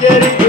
Get it.